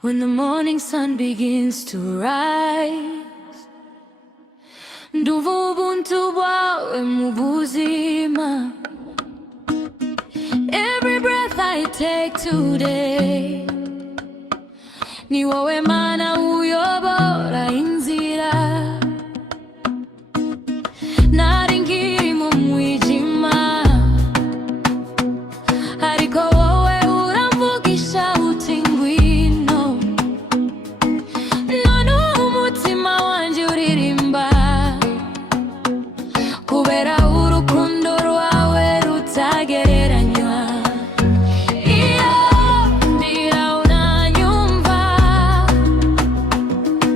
when the morning sun begins to rise. Ndumva ubuntu bwawe mu buzima. Every breath I take today, ni wowe Mana uyobora inzira. Nari nkiri mu mwijima, ariko wowe uramvugisha uti ngwino. None umutima wanjye uririmba, kubera urukundo rwawe rutagereranywa. Iyo ndira unanyumva,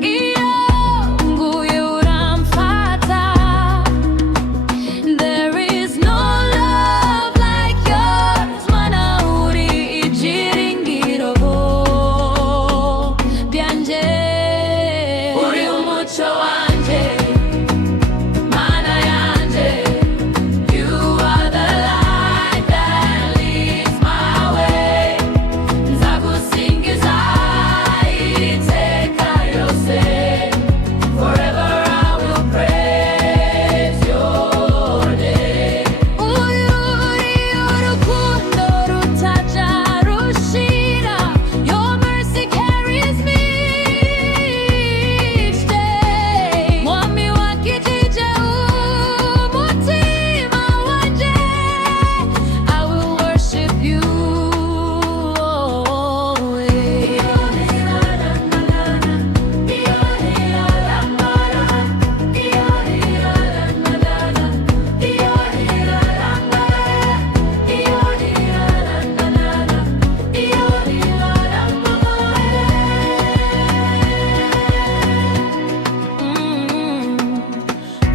iyo nguye uramfata. There is no love like yours, Mana uri ibyiringiro byanjye. Uri umucyo wanjye, Mana yanjye. You are the light that leads my way. Nzagusingiza iteka ryose. Forever I will praise your name. Uri urukundo rutaja rushira. Your mercy carries me each day. Mwami wakijije umutima wanje. I will worship you always.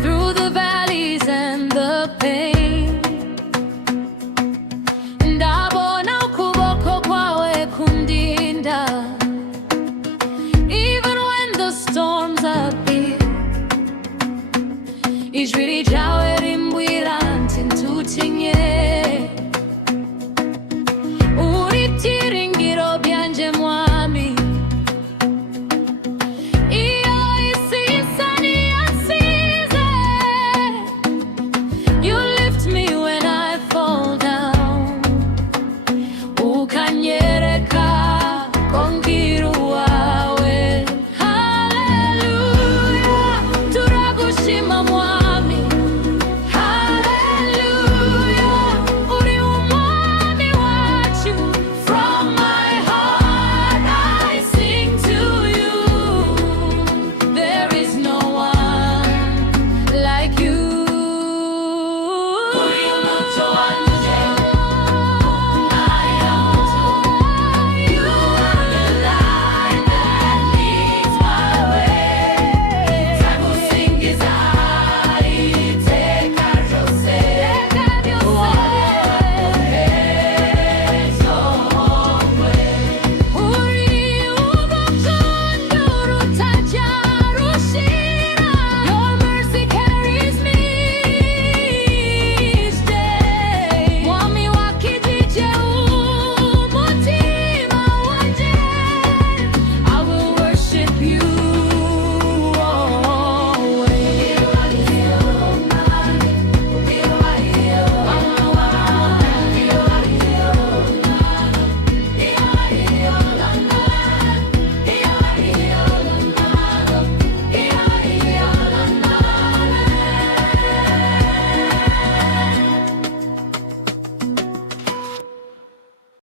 Through the valleys and the pain, ndabona ukuboko kwawe kundinda. Even when the storms appear, ijwi ryawe rimbwira